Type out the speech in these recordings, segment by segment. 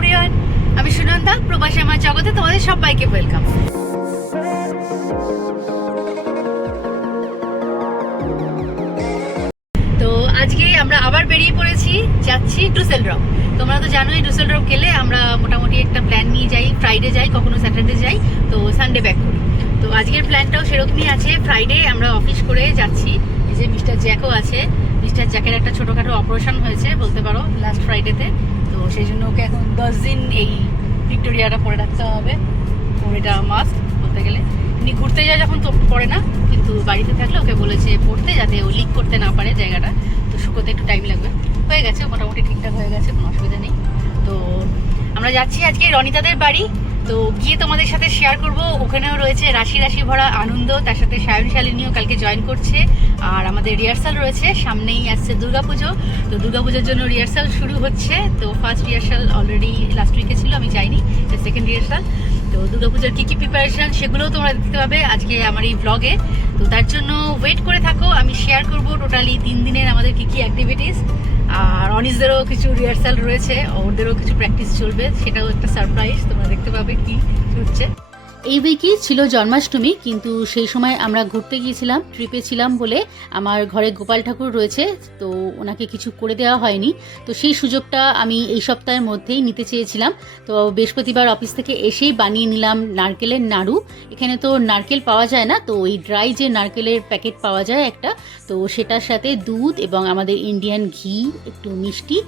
Everyone, আমি সুনন্দা, প্রবাসী আমার জগতে তোমাদের সবাইকে ওয়েলকাম। তো আজকে আমরা আবার বেরিয়ে পড়েছি, যাচ্ছি ডুসেলডর্ফ। তোমরা তো জানোই ডুসেলডর্ফ গেলে আমরা মোটামুটি একটা প্ল্যান নিয়ে যাই, ফ্রাইডে যাই, কখনো স্যাটারডে যাই, তো সানডে ব্যাক করি। তো আজকের প্ল্যানটাও সেরকমই আছে। ফ্রাইডে আমরা অফিস করে যাচ্ছি। এই যে মিস্টার জ্যাকও আছে। মিস্টার জ্যাকের একটা ছোটোখাটো অপারেশন হয়েছে বলতে পারো লাস্ট ফ্রাইডেতে। তো সেই জন্য ওকে এখন 10 দিন এই ভিক্টোরিয়াটা পরে রাখতে হবে। ওর এটা মাস্ট বলতে গেলে। এমনি ঘুরতে যায় যখন তো পরে না, কিন্তু বাড়িতে থাকলে ওকে বলেছে পড়তে, যাতে ও লিক করতে না পারে জায়গাটা। তো শুকোতে একটু টাইম লাগবে। হয়ে গেছে, মোটামুটি ঠিকঠাক হয়ে গেছে, কোনো অসুবিধা নেই। তো আমরা যাচ্ছি আজকে রনিতাদের বাড়ি। তো গিয়ে তোমাদের সাথে শেয়ার করব। ওখানেও রয়েছে রাশি রাশি ভরা আনন্দ, তার সাথে সায়ন শালিনীও কালকে জয়েন করছে। আর আমাদের রিহার্সাল রয়েছে, সামনেই আসছে দুর্গাপুজো। তো দুর্গাপুজোর জন্য রিহার্সাল শুরু হচ্ছে। তো ফার্স্ট রিহার্সাল অলরেডি লাস্ট উইকে ছিল, আমি যাইনি, সেকেন্ড রিহার্সাল। তো দুর্গাপুজোর কী কী প্রিপারেশন সেগুলোও তোমরা দেখতে পাবে আজকে আমার এই ব্লগে। তো তার জন্য ওয়েট করে থাকো, আমি শেয়ার করব টোটালি 3 দিনের আমাদের কী কী অ্যাক্টিভিটিস। আর অনিসদেরও কিছু রিহার্সাল রয়েছে, ওদেরও কিছু প্র্যাকটিস চলবে, সেটাও একটা সারপ্রাইজ, তোমরা দেখতে পাবে কি হচ্ছে। এই উইকই ছিল জন্মাষ্টমী, কিন্তু সেই সময় আমরা ঘুরতে গিয়েছিলাম, ট্রিপে ছিলাম বলে আমার ঘরে গোপাল ঠাকুর রয়েছে, তো ওনাকে কিছু করে দেওয়া হয়নি। তো সেই সুযোগটা আমি এই সপ্তাহের মধ্যেই নিতে চেয়েছিলাম। তো বৃহস্পতিবার অফিস থেকে এসেই বানিয়ে নিলাম নারকেলের নাড়ু। এখানে তো নারকেল পাওয়া যায় না, তো ওই ড্রাই যে নারকেলের প্যাকেট পাওয়া যায় একটা, তো সেটার সাথে দুধ এবং আমাদের ইন্ডিয়ান ঘি, একটু মিষ্টি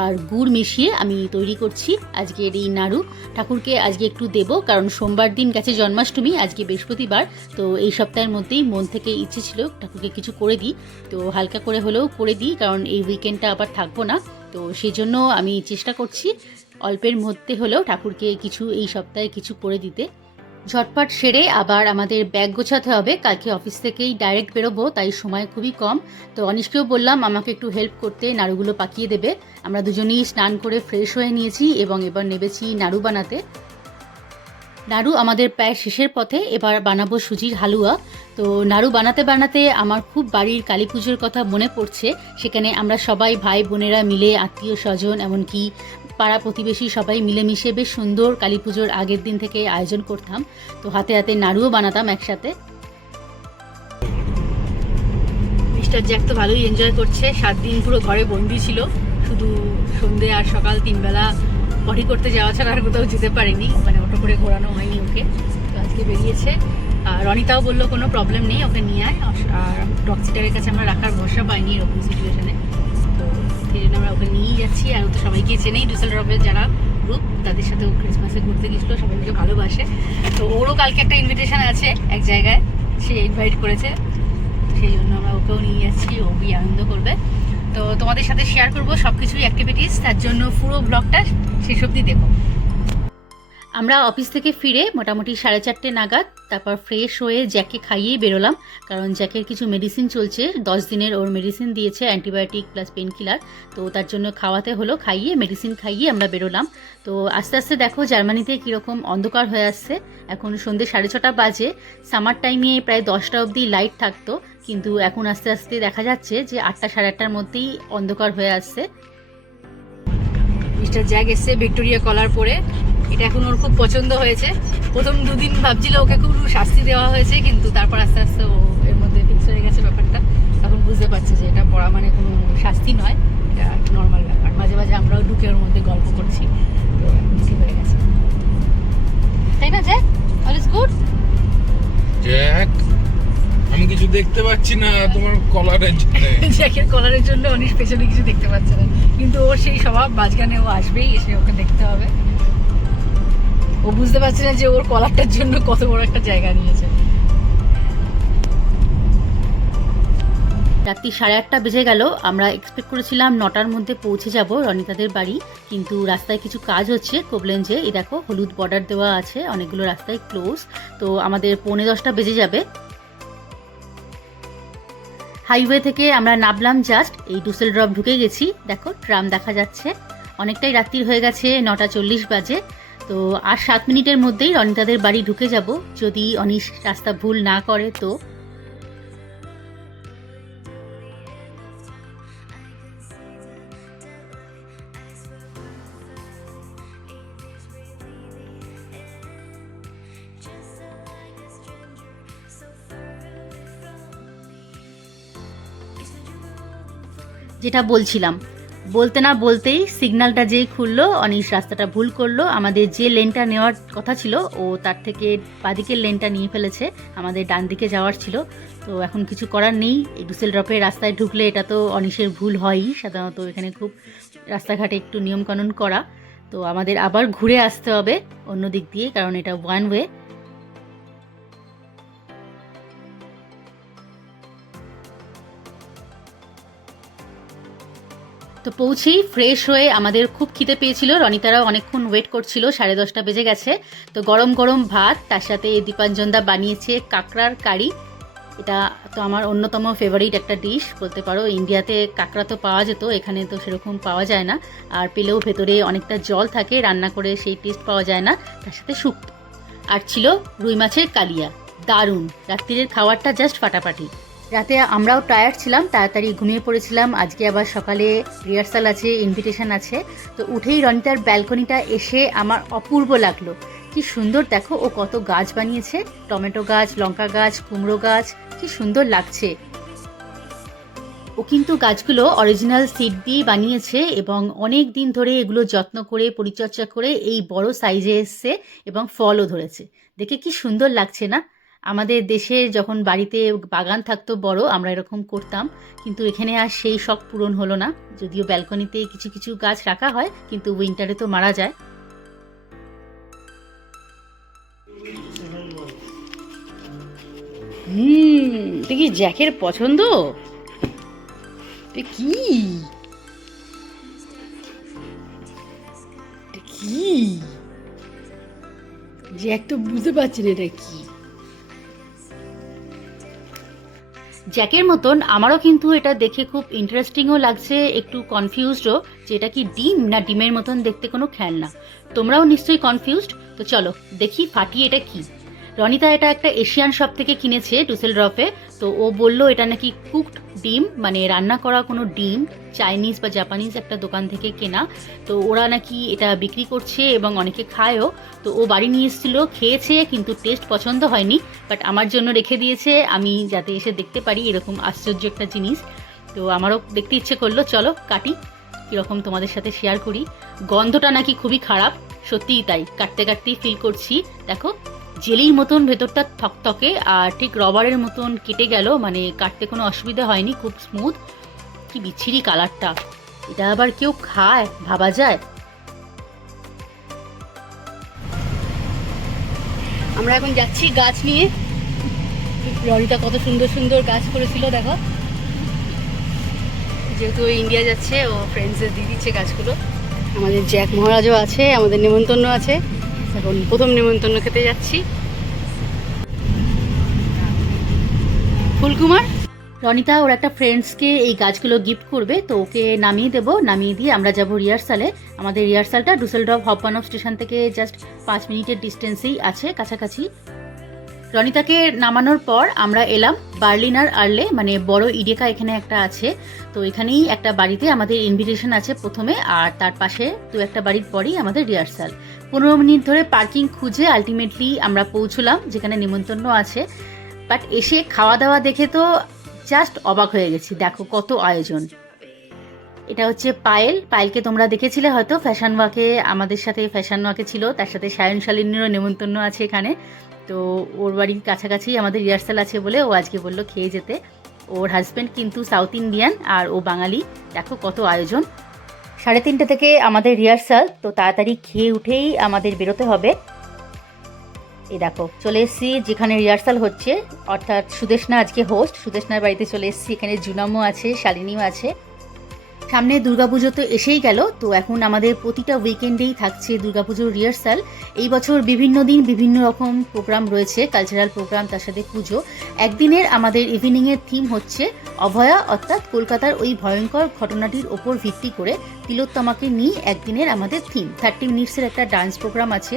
আর গুড় মিশিয়ে আমি তৈরি করছি আজকের এই নাড়ু। ঠাকুরকে আজকে একটু দেবো, কারণ সোমবার দিন গেছে জন্মাষ্টমী, আজকে বৃহস্পতিবার। তো এই সপ্তাহের মধ্যেই মন থেকে ইচ্ছে ছিল ঠাকুরকে কিছু করে দিই, তো হালকা করে হলেও করে দিই, কারণ এই উইকেন্ডটা আবার থাকবো না। তো সেই জন্য আমি চেষ্টা করছি অল্পের মধ্যে হলেও ঠাকুরকে কিছু এই সপ্তাহে কিছু করে দিতে। ঝটপট সেরে আবার আমাদের ব্যাগ গোছাতে হবে, কালকে অফিস থেকেই ডাইরেক্ট বেরোবো, তাই সময় খুবই কম। তো অনিশকেও বললাম আমাকে একটু হেল্প করতে, নাড়ুগুলো পাকিয়ে দেবে। আমরা দুজনেই স্নান করে ফ্রেশ হয়ে নিয়েছি এবং এবার নেমেছি নাড়ু বানাতে। নাড়ু আমাদের প্রায় শেষের পথে, এবার বানাবো সুজির হালুয়া। তো নাড়ু বানাতে বানাতে আমার খুব বাড়ির কালী পুজোর কথা মনে পড়ছে। সেখানে আমরা সবাই ভাই বোনেরা মিলে, আত্মীয় স্বজন, এমনকি পাড়া প্রতিবেশী সবাই মিলেমিশে বেশ সুন্দর কালী পুজোর আগের দিন থেকে আয়োজন করতাম। তো হাতে হাতে নাড়ুও বানাতাম একসাথে। মিস্টার জ্যাক তো ভালোই এনজয় করছে, 7 দিন পুরো ঘরে বন্দি ছিল, শুধু সন্ধে আর সকাল 3 বেলা পটি করতে যাওয়া ছাড়া আর কোথাও যেতে পারিনি, মানে অটো করে ঘোরানো হয়নি ওকে। তো আজকে বেরিয়েছে। আর রনিতাও বললো কোনো প্রবলেম নেই, ওকে নিয়ে আয়। আর ডগ সিটারের কাছে আমরা রাখার ভরসা পাইনি এরকম সিচুয়েশনে, তো সেই জন্য আমরা ওকে নিয়েই যাচ্ছি। আর ও তো সবাইকে চেনেই, ডুসেলডর্ফের যারা গ্রুপ তাদের সাথে ও ক্রিসমাসে ঘুরতে গেছিলো, সবাইকে ভালোবাসে। তো ওরও কালকে একটা ইনভিটেশন আছে এক জায়গায়, সে ইনভাইট করেছে, সেই জন্য আমরা ওকেও নিয়ে যাচ্ছি, ও খুবই আনন্দ করবে। তো তোমাদের সাথে শেয়ার করবো সব কিছুই অ্যাক্টিভিটিস, তার জন্য পুরো ব্লগটা শেষ অবধি দেখো। আমরা অফিস থেকে ফিরে মোটামুটি 4:30 নাগাদ, তারপর ফ্রেশ হয়ে জ্যাককে খাইয়েই বেরোলাম, কারণ জ্যাকের কিছু মেডিসিন চলছে, 10 দিনের ওর মেডিসিন দিয়েছে, অ্যান্টিবায়োটিক প্লাস পেন কিলার। তো তার জন্য খাওয়াতে হলো, খাইয়ে মেডিসিন খাইয়ে আমরা বেরোলাম। তো আস্তে আস্তে দেখো জার্মানিতে কীরকম অন্ধকার হয়ে আসছে। এখন সন্ধ্যে 6:30 বাজে। সামার টাইমে প্রায় 10টা অবধি লাইট থাকতো, কিন্তু এখন আস্তে আস্তে দেখা যাচ্ছে যে 8টা সাড়ে 8টার মধ্যেই অন্ধকার হয়ে আসছে। মিস্টার জ্যাক এসছে ভিক্টোরিয়া কলার পরে, এটা এখন ওর খুব পছন্দ হয়েছে। প্রথম 2 দিন ভাবছিল ওকে খুব শাস্তি দেওয়া হয়েছে, কিন্তু তারপর আস্তে আস্তে ও এর মধ্যে ফিক্স হয়ে গেছে ব্যাপারটা। এখন বুঝতে পারছে যে এটা পড়া মানে কোনো শাস্তি নয়, এটা নর্মাল ব্যাপার। মাঝে মাঝে আমরাও ঢুকে ওর মধ্যে গল্প করছি, তো ঠিক হয়ে গেছে, তাই না Jack? All is good. Jack, আমি কিছু দেখতে পাচ্ছি না তোমার কলারের জন্য। জ্যাকের কলারের জন্য অনেক পেছনে কিছু দেখতে পাচ্ছে না, কিন্তু ওর সেই স্বভাব, বাজগানে ও আসবেই, এসে ওকে দেখতে হবে। ও বুঝতে পারছে না যে ওর কলারটার জন্য কত বড় একটা জায়গা নিয়েছে। রাত্রি 8:30 বেজে গেল। আমরা এক্সপেক্ট করেছিলাম 9টার মধ্যে পৌঁছে যাব রনিতাদের বাড়ি, কিন্তু রাস্তায় কিছু কাজ হচ্ছে কোবলেঞ্জে। এই দেখো হলুদ বর্ডার দেওয়া আছে, অনেকগুলো রাস্তায় ক্লোজ, তো আমাদের 9:45 বেজে যাবে। হাইওয়ে থেকে আমরা নামলাম, জাস্ট এই ডুসেলডর্ফ ঢুকে গেছি। দেখো ট্রাম দেখা যাচ্ছে। অনেকটাই রাত্রি হয়ে গেছে, 9:40 বাজে। তো আর 7 মিনিটের মধ্যেই রনিতাদের বাড়ি ঢুকে যাব, যদি অনিশ রাস্তা ভুল না করে। তো যেটা বলছিলাম, বলতে না বলতেই সিগন্যালটা যেই খুললো, অনিশ রাস্তাটা ভুল করলো। আমাদের যে লেনটা নেওয়ার কথা ছিল ও তার থেকে বাদিকের লেনটা নিয়ে ফেলেছে, আমাদের ডান দিকে যাওয়ার ছিল। তো এখন কিছু করার নেই, এই ডুসেলডর্ফের রাস্তায় ঢুকলে এটা তো অনিশের ভুল হয়ই, সাধারণত এখানে খুব রাস্তাঘাটে একটু নিয়মকানুন করা। তো আমাদের আবার ঘুরে আসতে হবে অন্য দিক দিয়ে, কারণ এটা ওয়ান ওয়ে। তো পৌঁছেই ফ্রেশ হয়ে আমাদের খুব খিদে পেয়েছিল, রনিতারাও অনেকক্ষণ ওয়েট করছিল, 10:30 বেজে গেছে। তো গরম গরম ভাত, তার সাথে দীপাঞ্জনদা বানিয়েছে কাঁকড়ার কারি। এটা তো আমার অন্যতম ফেভারিট একটা ডিশ বলতে পারো। ইন্ডিয়াতে কাঁকড়া তো পাওয়া যেত, এখানে তো সেরকম পাওয়া যায় না, আর পেলেও ভেতরে অনেকটা জল থাকে, রান্না করে সেই টেস্ট পাওয়া যায় না। তার সাথে শুক্তো, আর ছিল রুই মাছের কালিয়া। দারুণ, রাত্রিরের খাবারটা জাস্ট ফাটাফাটি। রাতে আমরাও টায়ার্ড ছিলাম, তাড়াতাড়ি ঘুমিয়ে পড়েছিলাম। আজকে আবার সকালে রিহার্সাল আছে, ইনভিটেশন আছে। তো উঠেই রনিতার ব্যালকনিটা এসে আমার অপূর্ব লাগলো। কি সুন্দর দেখো, ও কত গাছ বানিয়েছে, টমেটো গাছ, লঙ্কা গাছ, কুমড়ো গাছ, কি সুন্দর লাগছে। ও কিন্তু গাছগুলো অরিজিনাল সিড দিয়ে বানিয়েছে এবং অনেক দিন ধরে এগুলো যত্ন করে পরিচর্যা করে এই বড় সাইজে এসছে এবং ফলও ধরেছে। দেখে কি সুন্দর লাগছে না? আমাদের দেশে যখন বাড়িতে বাগান থাকতো বড়, আমরা এরকম করতাম, কিন্তু এখানে আর সেই শখ পূরণ হলো না। যদিও ব্যালকনিতে কিছু কিছু গাছ রাখা হয়, কিন্তু উইন্টারে তো মারা যায়। এটা কি জ্যাকের পছন্দ? কি কি জ্যাক তো বুঝতে পারছি না এটা কি। জ্যাকের মতন আমারও কিন্তু এটা দেখে খুব ইন্টারেস্টিংও লাগছে, একটু কনফিউজডও যে এটা কি ডিম না ডিমের মতন দেখতে কোনো খেলনা। তোমরাও নিশ্চয়ই কনফিউজড। তো চলো দেখি ফাটিয়ে এটা কি। রনিতা এটা একটা এশিয়ান শপ থেকে কিনেছে ডুসেলডর্ফে। তো ও বলল এটা নাকি কুকড ডিম, মানে রান্না করা কোনো ডিম, চাইনিজ বা জাপানিজ একটা দোকান থেকে কেনা। তো ওরা নাকি এটা বিক্রি করছে এবং অনেকে খায়ও। তো ও বাড়ি নিয়ে এসেছিল, খেয়েছে, কিন্তু টেস্ট পছন্দ হয়নি, বাট আমার জন্য রেখে দিয়েছে, আমি যাতে এসে দেখতে পারি এরকম আশ্চর্য একটা জিনিস। তো আমারও দেখতে ইচ্ছে করলো, চলো কাটি, কীরকম তোমাদের সাথে শেয়ার করি। গন্ধটা নাকি খুবই খারাপ, সত্যিই তাই, কাটতে কাটতেই ফিল করছি। দেখো জেলির মতন ভেতরটা থকথকে, আর ঠিক রবারের মতন কেটে গেল, মানে কাটতে কোনো অসুবিধা হয়নি, খুব স্মুথ। কি বিচ্ছিরি কালারটা, এটা আবার কেউ খায় ভাবা যায়? আমরা এখন যাচ্ছি গাছ নিয়ে। রনিতা কত সুন্দর সুন্দর গাছ করেছিল দেখো, যেহেতু ইন্ডিয়া যাচ্ছে ও ফ্রেন্ডসদের দিয়ে দিচ্ছে গাছগুলো। আমাদের জ্যাক মহারাজও আছে, আমাদের নেমন্তন্ন আছে, এখন প্রথম নেমন্তন্ন খেতে যাচ্ছি। ফুলকুমার, রনিতা ওর একটা ফ্রেন্ডসকে এই গাছগুলো গিফট করবে, তো ওকে নামিয়ে দেবো, নামিয়ে দিয়ে আমরা যাব রিহার্সালে। আমাদের রিহার্সালটা ডুসেলডর্ফ হাউপবানহফ স্টেশন থেকে জাস্ট 5 মিনিটের ডিস্টেন্সেই আছে, কাছাকাছি। রনিতাকে নামানোর পর আমরা এলাম বার্লিনার আর্লে, মানে বড় ইডেকা এখানে একটা আছে। তো এখানেই একটা বাড়িতে আমাদের ইনভিটেশন আছে প্রথমে, আর তার পাশে দু একটা বাড়ির পরেই আমাদের রিহার্সাল। 15 মিনিট ধরে পার্কিং খুঁজে আলটিমেটলি আমরা পৌঁছলাম যেখানে নিমন্ত্রণ আছে। বাট এসে খাওয়া দাওয়া দেখে তো জাস্ট অবাক হয়ে গেছি, দেখো কত আয়োজন। এটা হচ্ছে পায়েল, পায়েলকে তোমরা দেখেছিলে হয়তো ফ্যাশন ওয়াকে, আমাদের সাথে ফ্যাশন ওয়াকে ছিল, তার সাথে সায়ন শালিনীরও নেমন্তন্ন আছে এখানে। তো ওর বাড়ির কাছাকাছি আমাদের রিহার্সাল আছে বলে ও আজকে বললো খেয়ে যেতে। ওর হাজব্যান্ড কিন্তু সাউথ ইন্ডিয়ান আর ও বাঙালি। দেখো কত আয়োজন। 3:30 থেকে আমাদের রিহার্সাল, তো তাড়াতাড়ি খেয়ে উঠেই আমাদের বেরোতে হবে। এই দেখো চলে এসেছি যেখানে রিহার্সাল হচ্ছে, অর্থাৎ সুদেষ্ণা আজকে হোস্ট, সুদেষ্ণার বাড়িতে চলে এসেছি। এখানে জুনামও আছে, শালিনীও আছে। সামনে দুর্গাপুজো তো এসেই গেল, তো এখন আমাদের প্রতিটা উইকেন্ডেই থাকছে দুর্গাপুজোর রিহার্সাল। এই বছর বিভিন্ন দিন বিভিন্ন রকম প্রোগ্রাম রয়েছে, কালচারাল প্রোগ্রাম, তার সাথে পুজো। একদিনের আমাদের ইভিনিংয়ের থিম হচ্ছে অভয়া, অর্থাৎ কলকাতার ওই ভয়ঙ্কর ঘটনাটির ওপর ভিত্তি করে তিলোত্তমাকে নিয়ে একদিনের আমাদের থিম। 30 মিনিটসের একটা ডান্স প্রোগ্রাম আছে।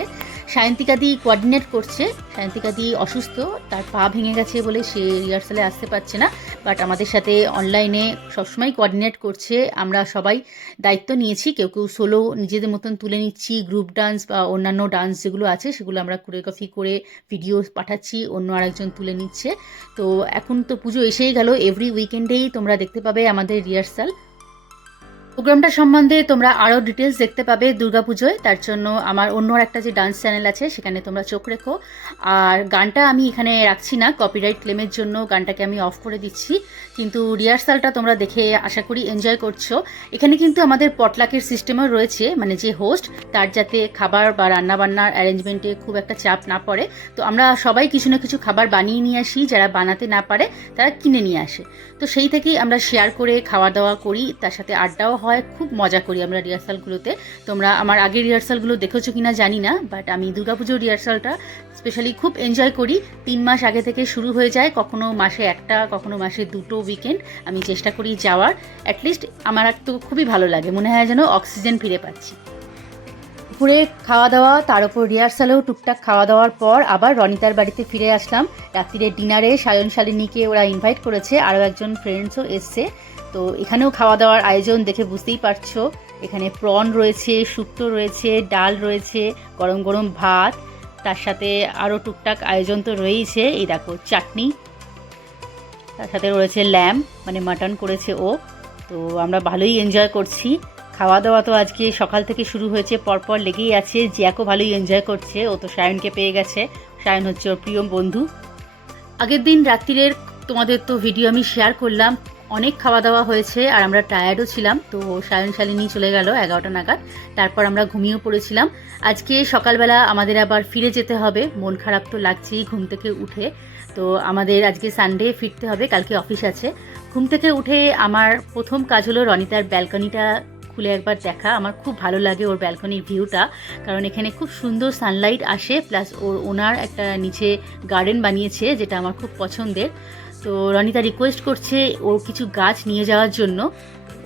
সায়ন্তিকাদি কোঅর্ডিনেট করছে। সায়ন্তিকাদি অসুস্থ, তার পা ভেঙে গেছে বলে সে রিহার্সালে আসতে পারছে না, বাট আমাদের সাথে অনলাইনে সবসময় কোঅর্ডিনেট করছে। আমরা সবাই দায়িত্ব নিয়েছি, কেউ কেউ সোলো নিজেদের মতন তুলে নিচ্ছি, গ্রুপ ডান্স বা অন্যান্য ডান্স যেগুলো আছে সেগুলো আমরা কোরিওগ্রাফি করে ভিডিও পাঠাচ্ছি, অন্য আরেকজন তুলে নিচ্ছে। তো এখন তো পুজো এসেই গেল, এভরি উইকেন্ডেই তোমরা দেখতে পাবে আমাদের রিহার্সাল। প্রোগ্রামটা সম্বন্ধে তোমরা আরও ডিটেলস দেখতে পাবে দুর্গাপুজোয়, তার জন্য আমার অন্য একটা যে ডান্স চ্যানেল আছে সেখানে তোমরা চোখ রেখো। আর গানটা আমি এখানে রাখছি না, কপিরাইট ক্লেমের জন্য গানটাকে আমি অফ করে দিচ্ছি, কিন্তু রিহার্সালটা তোমরা দেখে আশা করি এনজয় করছো। এখানে কিন্তু আমাদের পটলাকের সিস্টেমও রয়েছে, মানে যে হোস্ট তার যাতে খাবার বা রান্নাবান্নার অ্যারেঞ্জমেন্টে খুব একটা চাপ না পড়ে, তো আমরা সবাই কিছু না কিছু খাবার বানিয়ে নিয়ে আসি, যারা বানাতে না পারে তারা কিনে নিয়ে আসে। তো সেই থেকেই আমরা শেয়ার করে খাওয়া দাওয়া করি, তার সাথে আড্ডাও হয়, খুব মজা করি আমরা রিহার্সালগুলোতে। তোমরা আমার আগের রিহার্সালগুলো দেখেছো কিনা জানি না, বাট আমি দুর্গাপুজোর রিহার্সালটা স্পেশালি খুব এনজয় করি। 3 মাস আগে থেকে শুরু হয়ে যায়, কখনো মাসে একটা, কখনো মাসে 2টো উইকেন্ড আমি চেষ্টা করি যাওয়ার। অ্যাটলিস্ট আমার তো খুবই ভালো লাগে, মনে হয় যেন অক্সিজেন ফিরে পাচ্ছি। দুপুরে খাওয়া দাওয়া, তার উপর রিহার্সালেও টুকটাক খাওয়া দাওয়ার পর আবার রনিতার বাড়িতে ফিরে আসলাম। রাত্রিরে ডিনারে সায়ন শালিনীকে ওরা ইনভাইট করেছে, আরও একজন ফ্রেন্ডসও এসছে। তো এখানেও খাওয়া দাওয়ার আয়োজন দেখে বুঝতেই পারছো, এখানে প্রন রয়েছে, শুক্তো রয়েছে, ডাল রয়েছে, গরম গরম ভাত, তার সাথে আরও টুকটাক আয়োজন তো রয়েইছে। এই দেখো চাটনি, তার সাথে রয়েছে ল্যাম্ব, মানে মাটন করেছে ও। তো আমরা ভালোই এনজয় করছি। খাওয়া দাওয়া তো আজকে সকাল থেকে শুরু হয়েছে, পরপর লেগেই আছে। জ্যাকও ভালোই এনজয় করছে, ও তো সায়নকে পেয়ে গেছে, সায়ন হচ্ছে ওর প্রিয় বন্ধু। আগের দিন রাত্রিরের তোমাদের তো ভিডিও আমি শেয়ার করলাম, অনেক খাওয়া দাওয়া হয়েছে আর আমরা টায়ার্ডও ছিলাম। তো সায়ন শালিনী চলে গেল 11টা নাগাদ, তারপর আমরা ঘুমিয়েও পড়েছিলাম। আজকে সকালবেলা আমাদের আবার ফিরে যেতে হবে, মন খারাপ তো লাগছেই ঘুম থেকে উঠে। তো আমাদের আজকে সানডে ফিরতে হবে, কালকে অফিস আছে। ঘুম থেকে উঠে আমার প্রথম কাজ হলো রনিতার ব্যালকনিটা খুলে একবার দেখা। আমার খুব ভালো লাগে ওর ব্যালকনির ভিউটা, কারণ এখানে খুব সুন্দর সানলাইট আসে, প্লাস ওনার একটা নিচে গার্ডেন বানিয়েছে যেটা আমার খুব পছন্দের। তো রনিতা রিকোয়েস্ট করছে ও কিছু গাছ নিয়ে যাওয়ার জন্য।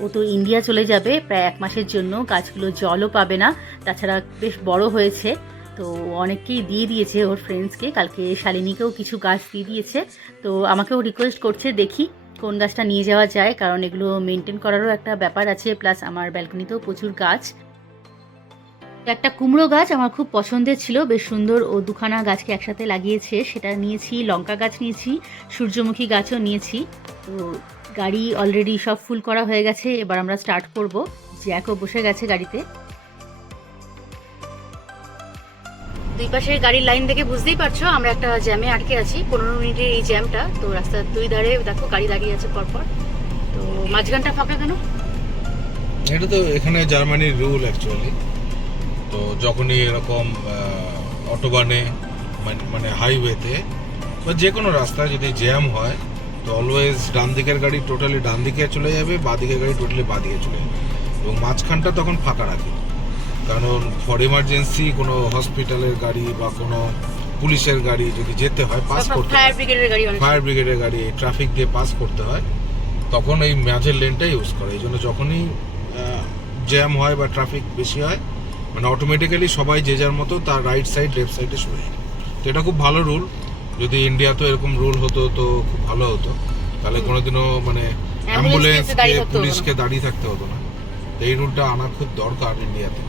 ও তো ইন্ডিয়া চলে যাবে প্রায় 1 মাসের জন্য, গাছগুলো জলও পাবে না, তাছাড়া বেশ বড় হয়েছে। তো অনেককেই দিয়ে দিয়েছে ওর ফ্রেন্ডসকে, কালকে শালিনীকেও কিছু গাছ দিয়ে দিয়েছে। তো আমাকেও রিকোয়েস্ট করছে, দেখি কোন গাছটা নিয়ে যাওয়া যায়, কারণ এগুলো মেনটেন করারও একটা ব্যাপার আছে, প্লাস আমার ব্যালকনিতেও প্রচুর গাছ। একটা কুমড়ো গাছ আমার খুব পছন্দের ছিল, বেশ সুন্দর, ও 2খানা গাছকে একসাথে লাগিয়েছে, সেটা নিয়েছি। লঙ্কা গাছ নিয়েছি, সূর্যমুখী গাছও নিয়েছি। তো গাড়ি অলরেডি সব ফুল করা হয়ে গেছে, এবার আমরা স্টার্ট করব। জ্যাকও বসে গেছে গাড়িতে। দুই পাশের গাড়ির লাইন দেখে বুঝতেই পারছো আমরা একটা জ্যামে আটকে আছি, 15 মিনিটের এই জ্যামটা। তো রাস্তার দুই ধারে দেখো গাড়ি দাঁড়িয়ে আছে পরপর, তো মাঝখানটা ফাঁকা কেন? এটা তো এখানে জার্মানির রুল অ্যাকচুয়ালি। তো যখনই এরকম অটোবানে মানে হাইওয়েতে বা যে কোনো রাস্তায় যদি জ্যাম হয়, তো অলওয়েজ ডান দিকের গাড়ি টোটালি ডান দিকে চলে যাবে, বাঁ দিকের গাড়ি টোটালি বাঁ দিকে চলে যাবে, এবং মাঝখানটা তখন ফাঁকা রাখে। কারণ ফর ইমার্জেন্সি কোনো হসপিটালের গাড়ি বা কোনো পুলিশের গাড়ি যদি যেতে হয়, পাস করতে হয়, ফায়ার ব্রিগেডের গাড়ি ট্রাফিক দিয়ে পাস করতে হয়, তখন এই মাঝের লেনটা ইউজ করে। এই জন্য যখনই জ্যাম হয় বা ট্রাফিক বেশি হয়, মানে অটোমেটিক্যালি সবাই যে যার মতো তার রাইট সাইড লেফট সাইডে সরে যায়। তো এটা খুব ভালো রুল। যদি ইন্ডিয়াতে এরকম রুল হতো তো খুব ভালো হতো, তাহলে কোনোদিনও মানে অ্যাম্বুলেন্সকে পুলিশকে দাঁড়িয়ে থাকতে হতো না। এই রুলটা আনা খুব দরকার ইন্ডিয়াতে,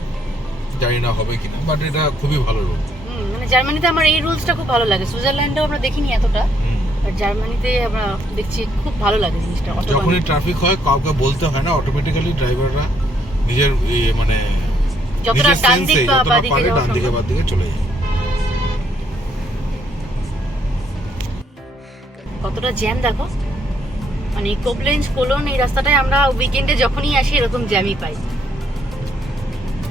জানি না হবে কিনা, বাট এটা খুবই ভালো রুল। মানে জার্মানিতে আমার এই রুলসটা খুব ভালো লাগে, সুইজারল্যান্ডেও আমরা দেখিনি এতটা, বাট জার্মানিতে আমরা দেখছি খুব ভালো লাগে জিনিসটা। যখনই ট্রাফিক হয় কাউকে বলতে হয় না, অটোমেটিক্যালি ড্রাইভাররা নিজের মানে যতটা ডান দিক বা বাঁ দিকে বাঁ দিকে চলে যায়। কতটা জ্যাম দেখো, মানে কোবলেন্স কোলন এই রাস্তাটায় আমরা উইকেন্ডে যখনই আসি এরকম জ্যামই পাই।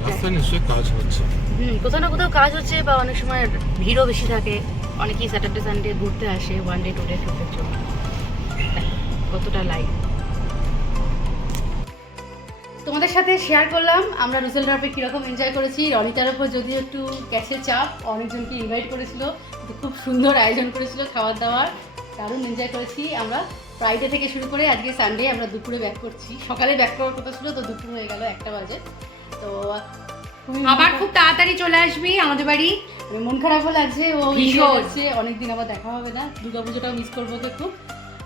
রাস্তায় নিশ্চয়ই কাজ হচ্ছে, কোথাও না কোথাও কাজ হচ্ছে, বা অনেক সময় ভিড়ও বেশি থাকে। অনেকেই স্যাটারডে সানডে ঘুরতে আসে, 1 ডে 2 ডে ট্রিপের জন্য। কতটা লাইন তোমাদের সাথে শেয়ার করলাম আমরা ডুসেলডর্ফে কীরকম এনজয় করেছি। রনিতার ওপর যদিও একটু গ্যাসে চাপ, অনেকজনকে ইনভাইট করেছিল, খুব সুন্দর আয়োজন করেছিল খাওয়ার দাওয়ার, দারুণ এনজয় করেছি আমরা। ফ্রাইডে থেকে শুরু করে আজকে সানডে আমরা দুপুরে ব্যাক করছি। সকালে ব্যাক করার কথা ছিল, তো দুপুর হয়ে গেল 1টা বাজে। তো আবার খুব তাড়াতাড়ি চলে আসবি আমাদের বাড়ি। মন খারাপও লাগছে, ও ভীষণ হচ্ছে অনেকদিন আবার দেখা হবে না, দুর্গাপুজোটাও মিস করবো তো খুব।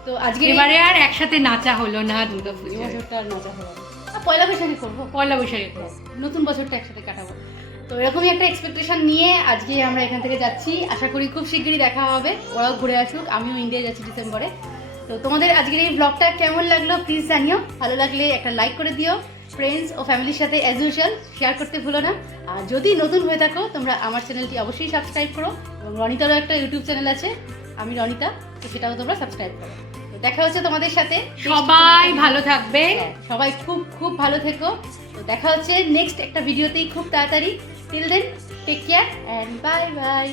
তো আজকে এবারে আর একসাথে নাচা হলো না দুর্গাপুজো, বছরটা আর নাচা হলো না, পয়লা বৈশাখে করবো, পয়লা বৈশাখে নতুন বছরটা একসাথে কাটাবো। তো এরকমই একটা এক্সপেকটেশন নিয়ে আজকে আমরা এখান থেকে যাচ্ছি। আশা করি খুব শীঘ্রই দেখা হবে, ওরাও ঘুরে আসুক, আমিও ইন্ডিয়া যাচ্ছি ডিসেম্বরে। তো তোমাদের আজকের এই ব্লগটা কেমন লাগলো প্লিজ জানিও, ভালো লাগলে একটা লাইক করে দিও, ফ্রেন্ডস ও ফ্যামিলির সাথে অ্যাজ ইউজুয়াল শেয়ার করতে ভুলো না। আর যদি নতুন হয়ে থাকো তোমরা আমার চ্যানেলটি অবশ্যই সাবস্ক্রাইব করো, এবং রনিতারও একটা ইউটিউব চ্যানেল আছে, আমি রনিতা, তো সেটাও তোমরা সাবস্ক্রাইব করো। তো দেখা হচ্ছে তোমাদের সাথে, সবাই ভালো থাকবে। হ্যাঁ, সবাই খুব খুব ভালো থেকো। তো দেখা হচ্ছে নেক্সট একটা ভিডিওতেই খুব তাড়াতাড়ি। Till then take care and bye by.